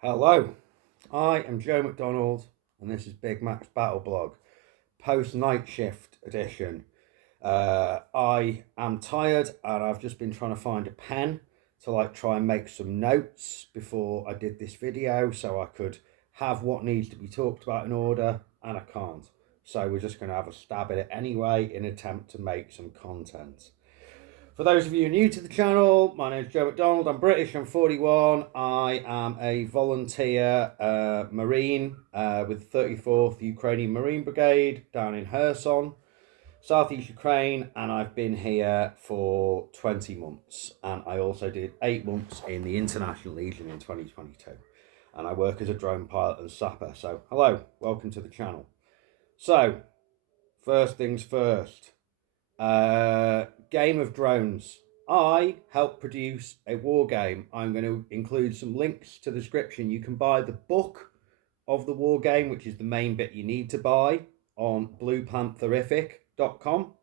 Hello, I am Joe McDonald, and this is Big Mac's Battle Blog, post night shift edition. I am tired, and I've just been trying to find a pen to try and make some notes before I did this video, so I could have what needs to be talked about in order, and I can't. So we're just going to have a stab at it anyway in an attempt to make some content. For those of you new to the channel, my name is Joe McDonald. I'm British, I'm 41. I am a volunteer Marine with 34th Ukrainian Marine Brigade down in Kherson, southeast Ukraine, and I've been here for 20 months. And I also did 8 months in the International Legion in 2022. And I work as a drone pilot and sapper. So, hello, welcome to the channel. So, first things first. Game of Drones. I helped produce a war game. I'm going to include some links to the description. You can buy the book of the war game, which is the main bit you need to buy, on bluepantherific.com.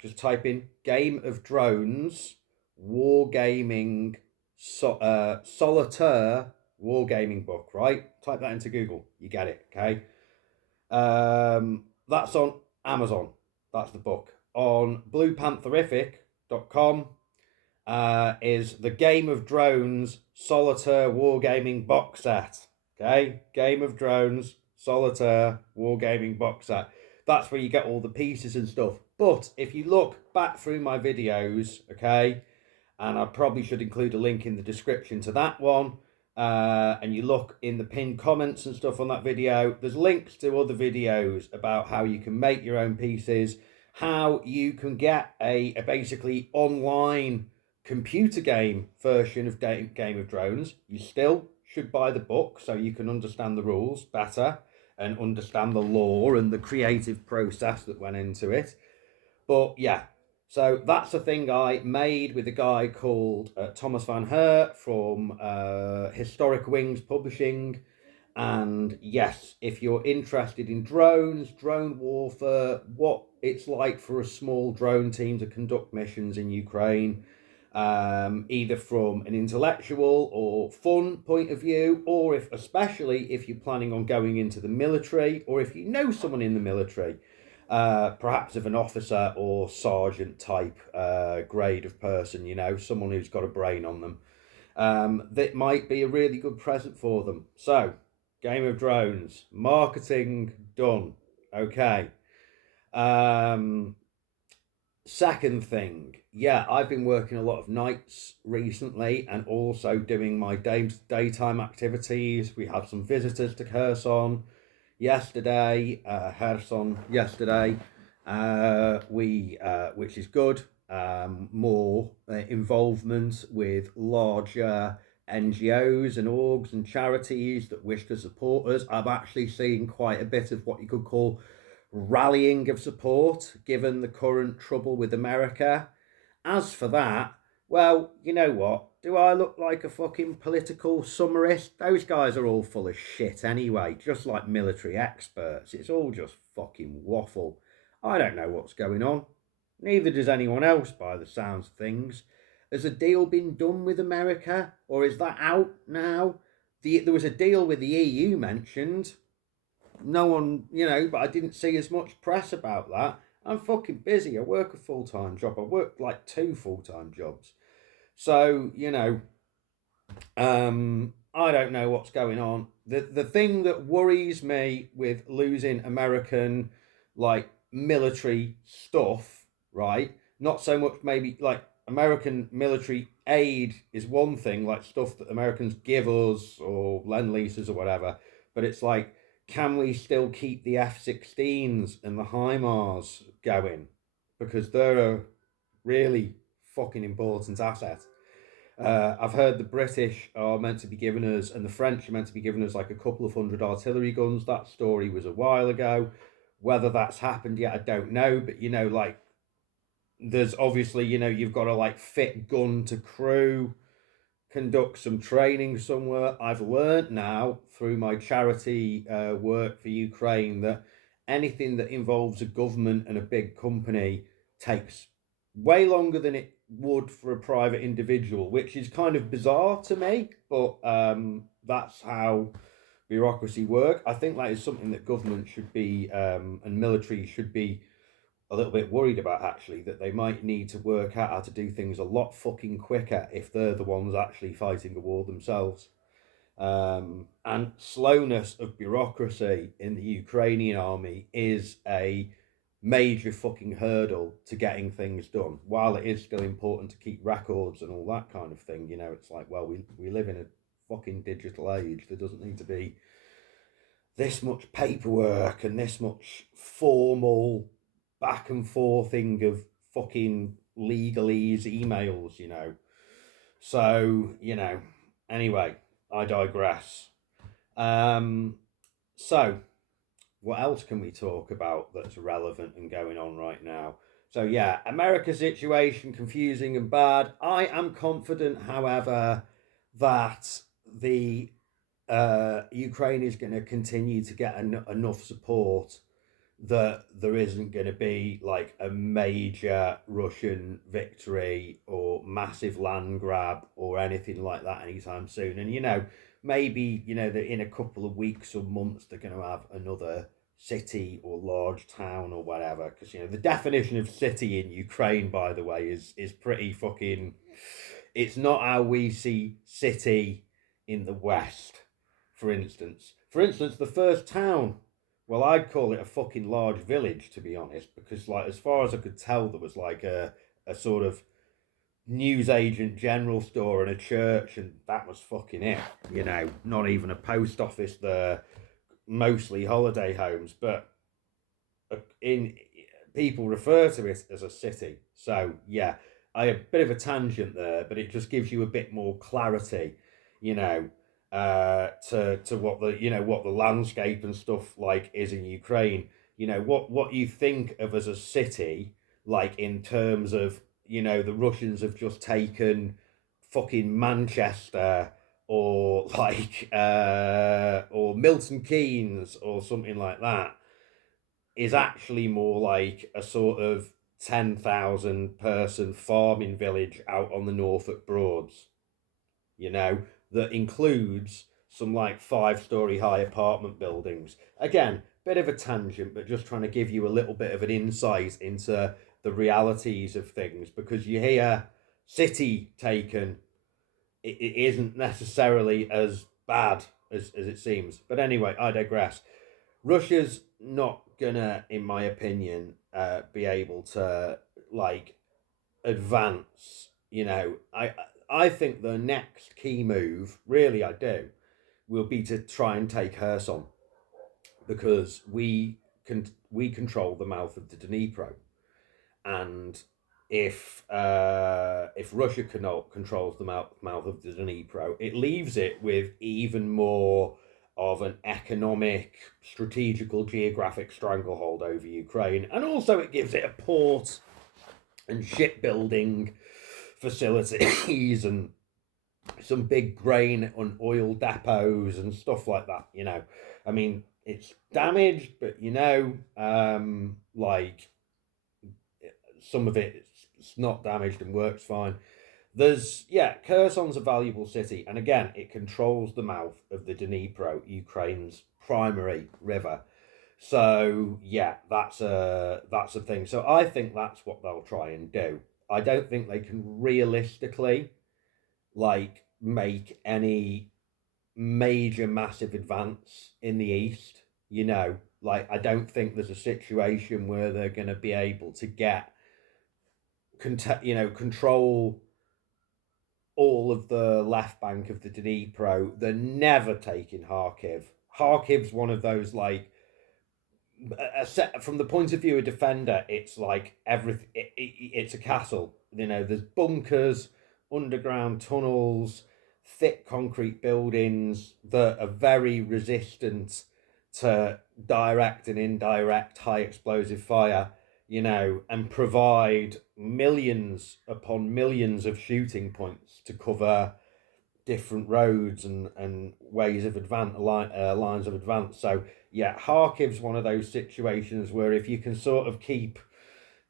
Just type in Game of Drones Wargaming Solitaire Wargaming book, right? Type that into Google. You get it, okay? That's on Amazon. That's the book. On bluepantherific.com is the Game of Drones Solitaire Wargaming box set. Okay? Game of Drones Solitaire Wargaming box set. That's where you get all the pieces and stuff. But if you look back through my videos, okay, and I probably should include a link in the description to that one, and you look in the pinned comments and stuff on that video, there's links to other videos about how you can make your own pieces, how you can get a basically online computer game version of Game of Drones. You still should buy the book so you can understand the rules better and understand the lore and the creative process that went into it. But yeah, so that's a thing I made with a guy called Thomas Van Her from Historic Wings Publishing. And yes, if you're interested in drones, drone warfare, what it's like for a small drone team to conduct missions in Ukraine, either from an intellectual or fun point of view, or especially if you're planning on going into the military, or if you know someone in the military, perhaps of an officer or sergeant type grade of person, someone who's got a brain on them, that might be a really good present for them. So, Game of Drones, marketing done. Okay. Second thing, I've been working a lot of nights recently and also doing my daytime activities. We had some visitors to Kherson yesterday, which is good. More involvement with larger NGOs and orgs and charities that wish to support us. I've actually seen quite a bit of what you could call rallying of support, given the current trouble with America. As for that, well, you know what? Do I look like a fucking political summarist? Those guys are all full of shit anyway, just like military experts. It's all just fucking waffle. I don't know what's going on. Neither does anyone else, by the sounds of things. Has a deal been done with America, or is that out now? There was a deal with the EU mentioned. No one, but I didn't see as much press about that. I'm fucking busy. I work a full-time job. I work like 2 full-time jobs. So, I don't know what's going on. The thing that worries me with losing American, military stuff, right? Not so much maybe, American military aid is one thing, like stuff that Americans give us or lend leases or whatever. But it's like, can we still keep the F-16s and the HIMARS going? Because they're a really fucking important asset. I've heard the British are meant to be giving us, and the French are meant to be giving us like a couple of 100 artillery guns. That story was a while ago. Whether that's happened yet, I don't know. But, there's obviously, you've got to fit gun to crew, conduct some training somewhere. I've learned now through my charity work for Ukraine that anything that involves a government and a big company takes way longer than it would for a private individual, which is kind of bizarre to me. but that's how bureaucracy work. I think that is something that government should be and military should be a little bit worried about, actually, that they might need to work out how to do things a lot fucking quicker if they're the ones actually fighting the war themselves. And slowness of bureaucracy in the Ukrainian army is a major fucking hurdle to getting things done. While it is still important to keep records and all that kind of thing, you know, it's like, well, we live in a fucking digital age. There doesn't need to be this much paperwork and this much formal back and forthing of fucking legalese emails, you know. So, you know, anyway, I digress. So, what else can we talk about that's relevant and going on right now? So, yeah, America's situation, confusing and bad. I am confident, however, that the Ukraine is going to continue to get enough support that there isn't going to be like a major Russian victory or massive land grab or anything like that anytime soon. And, you know, maybe, you know, that in a couple of weeks or months they're going to have another city or large town or whatever. Because, you know, the definition of city in Ukraine, by the way, is pretty fucking. It's not how we see city in the West, for instance. For instance, the first town, well, I'd call it a fucking large village, to be honest, because, like, as far as I could tell, there was like a sort of newsagent general store and a church, and that was fucking it. You know, not even a post office there, mostly holiday homes, but in people refer to it as a city. So yeah, I have a bit of a tangent there, but it just gives you a bit more clarity, you know, to what the, you know, what the landscape and stuff like is in Ukraine. You know, what you think of as a city, like in terms of, you know, the Russians have just taken fucking Manchester or like or Milton Keynes or something like that, is actually more like a sort of 10,000 person farming village out on the Norfolk Broads, you know, that includes some like 5-story high apartment buildings. Again, bit of a tangent, but just trying to give you a little bit of an insight into the realities of things, because you hear city taken, it isn't necessarily as bad as it seems. But anyway, I digress. Russia's not gonna, in my opinion, be able to like advance. You know, I think the next key move, really, I do, will be to try and take Kherson, because we control the mouth of the Dnipro, and if Russia controls the mouth of the Dnipro, it leaves it with even more of an economic, strategical, geographic stranglehold over Ukraine, and also it gives it a port and shipbuilding facilities and some big grain and oil depots and stuff like that. You know, I mean, it's damaged, but you know, like some of it's not damaged and works fine. There's, yeah, Kherson's a valuable city, and again, it controls the mouth of the Dnipro, Ukraine's primary river. So yeah, that's a thing. So I think that's what they'll try and do. I don't think they can realistically like make any major massive advance in the east. You know, like I don't think there's a situation where they're going to be able to get control all of the left bank of the Dnipro. They're never taking Kharkiv. Kharkiv's one of those like from the point of view of defender, it's like everything. It's a castle. You know, there's bunkers, underground tunnels, thick concrete buildings that are very resistant to direct and indirect high explosive fire. You know, and provide millions upon millions of shooting points to cover different roads and ways of lines of advance. So yeah, Kharkiv's one of those situations where if you can sort of keep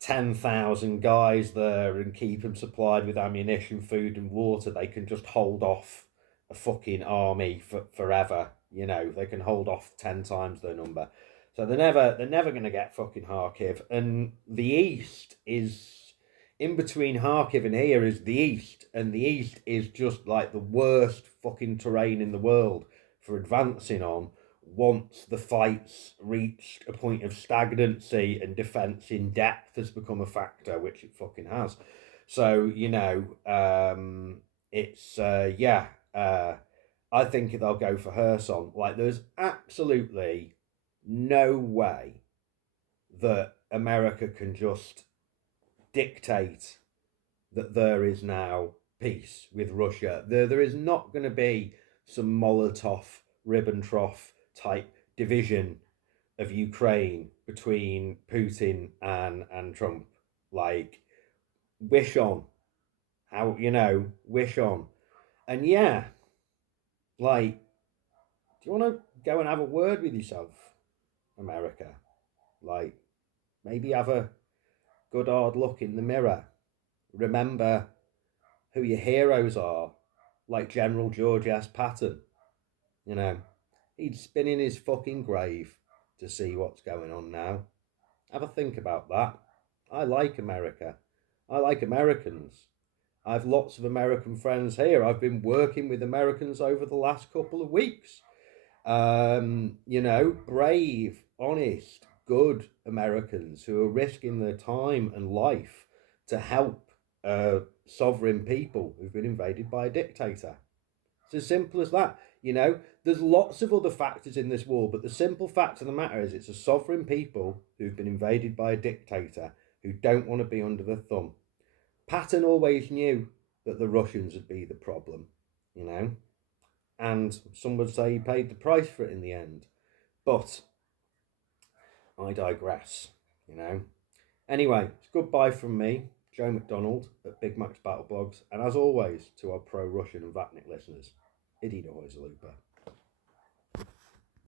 10,000 guys there and keep them supplied with ammunition, food, and water, they can just hold off a fucking army for forever. You know, they can hold off 10 times their number. So they're never going to get fucking Kharkiv. And the east is in between Kharkiv and here is the east, and the east is just like the worst fucking terrain in the world for advancing on once the fight's reached a point of stagnancy and defense in depth has become a factor, which it fucking has. So it's yeah. I think they'll go for Kherson. Like, there's absolutely no way that America can just dictate that there is now peace with Russia. There is not going to be some Molotov, Ribbentrop type division of Ukraine between Putin and Trump. Like, wish on. How, wish on. And yeah, like, do you want to go and have a word with yourself, America? Like, maybe have a good hard look in the mirror. Remember who your heroes are, like General George S. Patton. You know, he'd spin in his fucking grave to see what's going on now. Have a think about that. I like America. I like Americans. I've lots of American friends here. I've been working with Americans over the last couple of weeks. Brave, honest, good Americans who are risking their time and life to help sovereign people who've been invaded by a dictator. It's as simple as that. There's lots of other factors in this war, but the simple fact of the matter is it's a sovereign people who've been invaded by a dictator who don't want to be under the thumb. Patton always knew that the Russians would be the problem, and some would say he paid the price for it in the end. But I digress, Anyway, it's goodbye from me, Joe McDonald at Big Max Battle Blogs, and as always, to our pro-Russian and Vatnik listeners, Idi Noise Lupa.